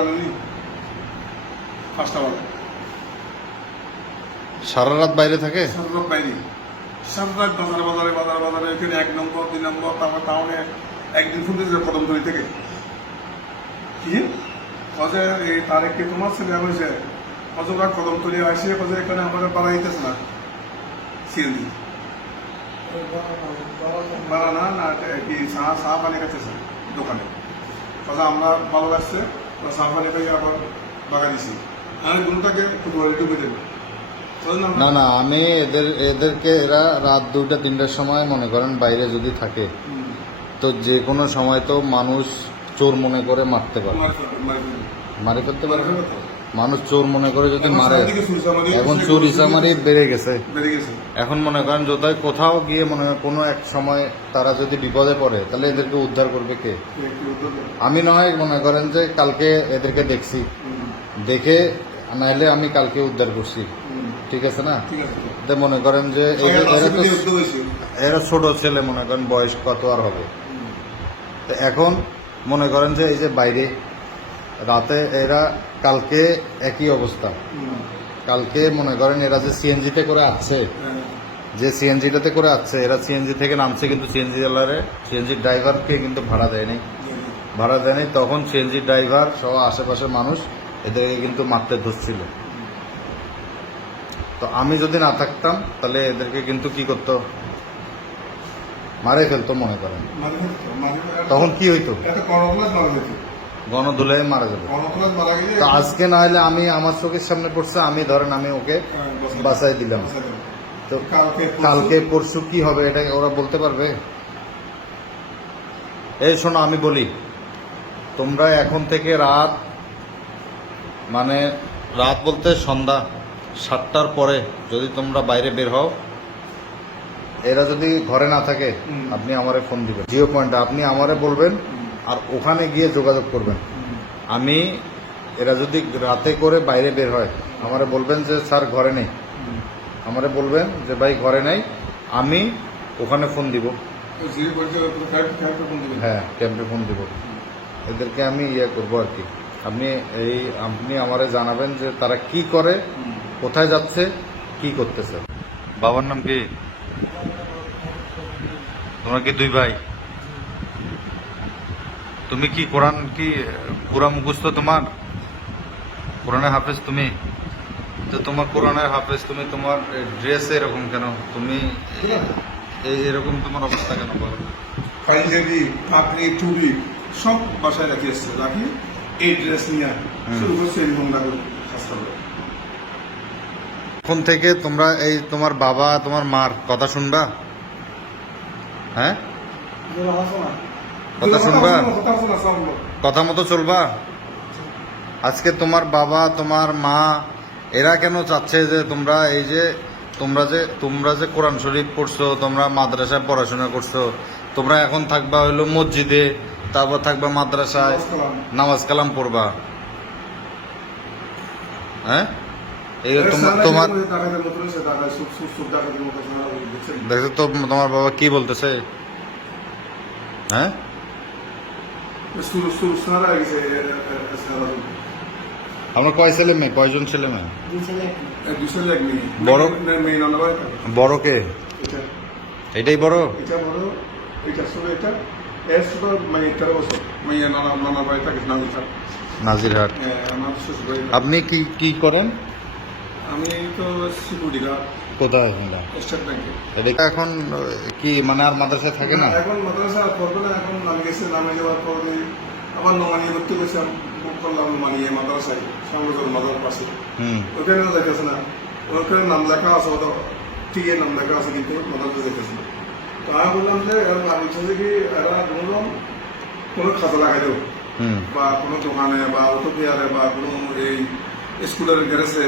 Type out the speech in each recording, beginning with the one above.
জানেনি 5টা বাজে। সারা রাত বাইরে থাকে? সারা রাত বাইরে, সারা রাত বাজারে এখানে 1 নম্বর 2 নম্বর, তারপর টাউনে। একদিন শুনতে যে কদমতলি থেকে কি কজে এই তারিখে তোমার ছেলে হয়েছে কজোরা কদমতলি আসে কজে এখানে আমাদের বাড়া দিতেছে না সিএনজি বাড়া না কি চা পানি খাইতেছে দোকানে, কজা আমরা ভালো লাগছে চা পানি খাই আবার বাগা দিছি। আমি গুলোটাকে ডুবে দেবে না না, আমি এদেরকে এরা রাত 2টা 3টার সময় মনে করেন বাইরে যদি থাকে তো যে কোনো সময় তো মানুষ চোর মনে করে মারতে পারে, মারে ফেলতে পারে। মানুষ চোর মনে করে যদি মারে, এখন চোর ইসামারি বেড়ে গেছে। এখন মনে করেন যোথায় কোথাও গিয়ে মনে হয় কোনো এক সময় তারা যদি বিপদে পড়ে তাহলে এদেরকে উদ্ধার করবে কে? আমি নয় মনে করেন যে কালকে এদেরকে দেখছি, দেখে নাইলে আমি কালকে উদ্ধার করছি, ঠিক আছে না? মনে করেন যে এরা ছোট ছেলে, মনে করেন বয়স কত আর হবে। এখন মনে করেন যে এই যে বাইরে রাতে এরা কালকে একই অবস্থা, কালকে মনে করেন এরা যে সিএনজিতে করে আসছে, যে সিএনজিটাতে করে আসছে, এরা সিএনজি থেকে নামছে কিন্তু সিএনজি ড্রাইভারকে কিন্তু ভাড়া দেয়নি, তখন সিএনজি ড্রাইভার সহ আশেপাশের মানুষ এদেরকে কিন্তু মারতে ধরছিল। তো আমি যদি না থাকতাম তাহলে এদেরকে কিন্তু কি করতো, মারে ফেলতো মনে করেন। তখন কি হইতো, গণধুলাই মারা যাবে। তো আজকে না হলে আমি আমার চোখের সামনে পড়ছে, আমি ধরেন আমি ওকে বাঁচাই দিলাম, তো কালকে পরশু কি হবে এটা ওরা বলতে পারবে? এই শোনো আমি বলি, তোমরা এখন থেকে রাত বলতে সন্ধ্যা 7টার পরে যদি তোমরা বাইরে বের হও, এরা যদি ঘরে না থাকে আপনি আমারে ফোন দিবেন, জিও পয়েন্টে আপনি আমারে বলবেন, আর ওখানে গিয়ে যোগাযোগ করবেন। এরা যদি রাতে করে বাইরে বের হয় আমারে বলবেন যে স্যার ঘরে নেই, আমারে বলবেন যে ভাই ঘরে নেই, আমি ওখানে ফোন দিব, হ্যাঁ ক্যাম্পে ফোন দিব, এদেরকে আমি করবো আর কি। আপনি আমারে জানাবেন যে তারা কি করে, কোথায় যাচ্ছে, কি করতেছে। বাবার নাম কি? তোমরা কি 2 ভাই? তুমি কি কোরআন কি পুরা মুখস্থ তোমার? কোরআনের হাফেজ তুমি? তো তোমার কোরআনের হাফেজ তুমি, তোমার ড্রেস এরকম কেন? তুমি এরকম তোমার অবস্থা কেন বলো? পাঞ্জাবি, পাগড়ি, টুপি সব বাসায় রাখি আসছে, রাখি এই ড্রেস নিয়ে শুরু করছে এরকম এখন থেকে তোমরা এই তোমার বাবা তোমার মার কথা শুনবা, হ্যাঁ কথা শুনবা, কথা মতো চলবা। আজকে তোমার বাবা তোমার মা এরা কেন চাচ্ছে যে তোমরা এই যে তোমরা যে কোরআন শরীফ পড়ছো, তোমরা মাদ্রাসায় পড়াশোনা করছো, তোমরা এখন থাকবা হইলো মসজিদে, তারপর থাকবা মাদ্রাসায় নামাজ কালাম পড়বা, হ্যাঁ? এই তোমার দেখো তো তোমার বাবা কি বলতেছে, হ্যাঁ? আমার কয়জন ছেলে মেয়ে? বড় কে? এটাই বড়। নাজিরহাট। আপনি কি করেন? আমি তো সিকিউরিটি গার্ড। কোথায়? স্টেট ব্যাংকে। এটা এখন কি আর মাদ্রাসায় থাকে না? এখন মাদ্রাসা করবে না, এখন নামে গেছে, নামে যাওয়ার পরে আবার নোমানিয়ে করতে গেছিলাম, বুক করলাম নোমানিয়ে মাদ্রাসায় সংগঠন মাদার পাশে, ওখানে যাইতেছে না, ওখানে নাম লেখা আছে, ওটা ঠিকই নাম লেখা আছে কিন্তু মাদ্রাসা যাইতেছে না। তো আমি বললাম যে এরা নাম হচ্ছে কি এরা কোনো খাতা লাগাই দেব বা কোনো দোকানে বা অটো পেয়ারে বা কোনো এই স্কুলের গ্যারেজে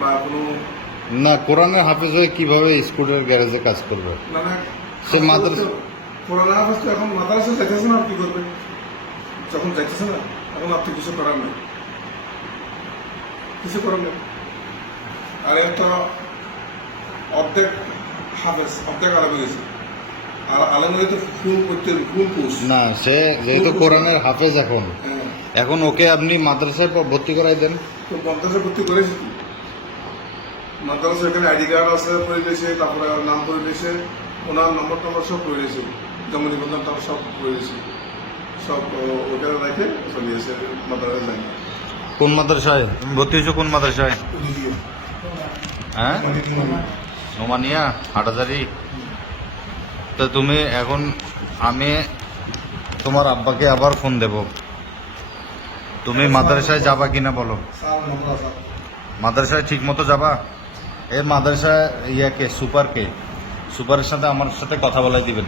বা কোনো না, কোরআনের হাফেজ হয়ে কিভাবে স্কুলের গ্যারেজে কাজ করবে? সে মাদ্রাসা কোরআনের হাফেজ তো এখন মাদ্রাসা যাইতেছে না, কি করবে? যখন যাইতেছে না এখন আপনি কিছু করার নেই, আর একটা অর্ধেক হাফেজ অর্ধেক আলাদা গেছে, আলমগীর তো ফুল করতে ফুল পুষ না সে যেহেতু কোরআনের হাফেজ এখন হ্যাঁ এখন ওকে আপনি মাদ্রাসায় ভর্তি করাই দেন। তো মাদ্রাসা ভর্তি করেছি মাদ্রাসা এখানে আইডি কার্ড আছে করে দিয়েছে, তারপরে নাম করে দিয়েছে, ওনার নম্বর টম্বর সব করে দিয়েছে, জন্ম নিবন্ধন টম্বর সব করে দিয়েছে, সব ওটা রেখে চলে এসে মাদ্রাসায় যাই। কোন মাদ্রাসায় তুমি ভর্তি হয়েছো? কোন মাদ্রাসায়? হ্যাঁ নোমানিয়া হাটাজারি। তো তুমি এখন আমি তোমার আব্বাকে আবার ফোন দেব, তুমি মাদ্রাসায় যাবা কিনা বলো। মাদ্রাসায় ঠিক মতো যাবা? এর মাদ্রাসায় ইয়াকে সুপারকে সুপারের সাথে আমার সাথে কথা বলাই দিবেন।